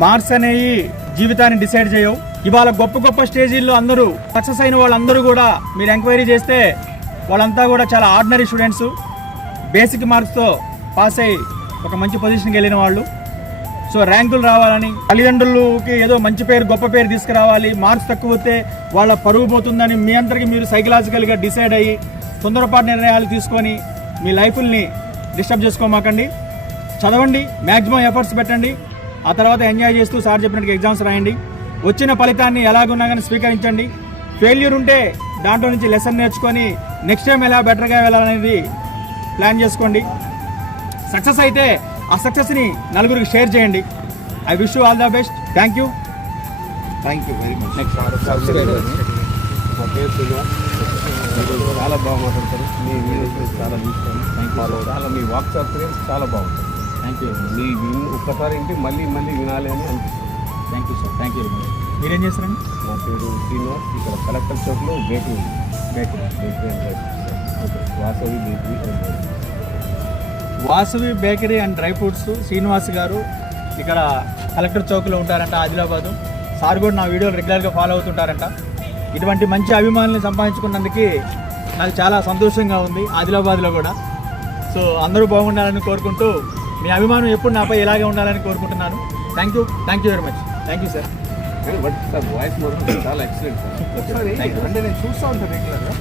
Marks అనేవి జీవితాన్ని decide చేయవు. ఇవాళ గొప్ప గొప్ప స్టేజీల్లో అందరూ సక్సెస్ అయిన వాళ్ళందరూ కూడా మీరు ఎంక్వైరీ చేస్తే వాళ్ళంతా కూడా చాలా ఆర్డినరీ స్టూడెంట్స్, బేసిక్ మార్క్స్తో పాస్ అయ్యి ఒక మంచి పొజిషన్కి వెళ్ళిన వాళ్ళు. సో ర్యాంకులు రావాలని, తల్లిదండ్రులకి ఏదో మంచి పేరు గొప్ప పేరు తీసుకురావాలి, మార్క్స్ తక్కువ వస్తే వాళ్ళ పరుగు పోతుందని మీ అందరికీ మీరు సైకలాజికల్గా డిసైడ్ అయ్యి తొందరపాటు నిర్ణయాలు తీసుకొని మీ లైఫ్ని డిస్టర్బ్ చేసుకోమాకండి. చదవండి, మ్యాక్సిమం ఎఫర్ట్స్ పెట్టండి, ఆ తర్వాత ఎంజాయ్ చేస్తూ సార్ చెప్పినట్టుగా ఎగ్జామ్స్ రాయండి. వచ్చిన ఫలితాన్ని ఎలాగున్నా కానీ స్వీకరించండి. ఫెయిల్యూర్ ఉంటే దాంట్లో నుంచి లెసన్ నేర్చుకొని నెక్స్ట్ టైం ఎలా బెటర్గా వెళ్ళాలనేది ప్లాన్ చేసుకోండి. సక్సెస్ అయితే ఆ సక్సెస్ని నలుగురికి షేర్ చేయండి. I wish you all the best. Thank you very much. Next నా పేరు శ్రీనివాస్. మీరు చాలా బాగా మాట్లాడతారు. మీ వీడియోస్ చాలా చూస్తాను. చాలా మీ వాట్సాప్ చాలా బాగుంటుంది. Thank you. మీ ఒక్కసారి ఇంటి మళ్ళీ వినాలి అని అనిపిస్తుంది. Thank you sir. Thank you. మీరేం చేస్తారండి? నా పేరు శ్రీనివాస్. ఇక్కడ కలెక్టర్ చౌక్లో bakery okay. Vasavi bakery and dry fruits Srinivas garu ఇక్కడ కలెక్టర్ చౌక్లో ఉంటారంట, ఆదిలాబాదు. సార్ కూడా నా వీడియోలు రెగ్యులర్గా ఫాలో అవుతుంటారంట. ఇటువంటి మంచి అభిమానుల్ని సంపాదించుకున్నందుకు నాకు చాలా సంతోషంగా ఉంది, ఆదిలాబాద్లో కూడా. సో అందరూ బాగుండాలని కోరుకుంటూ మీ అభిమానం ఎప్పుడు నాపై ఇలాగే ఉండాలని కోరుకుంటున్నాను. Thank you very much. Thank you sir. But sir voice మాత్రం చాలా ఎక్సలెంట్ సార్. అంటే నేను చూస్తూ ఉంటాను రెగ్యులర్గా.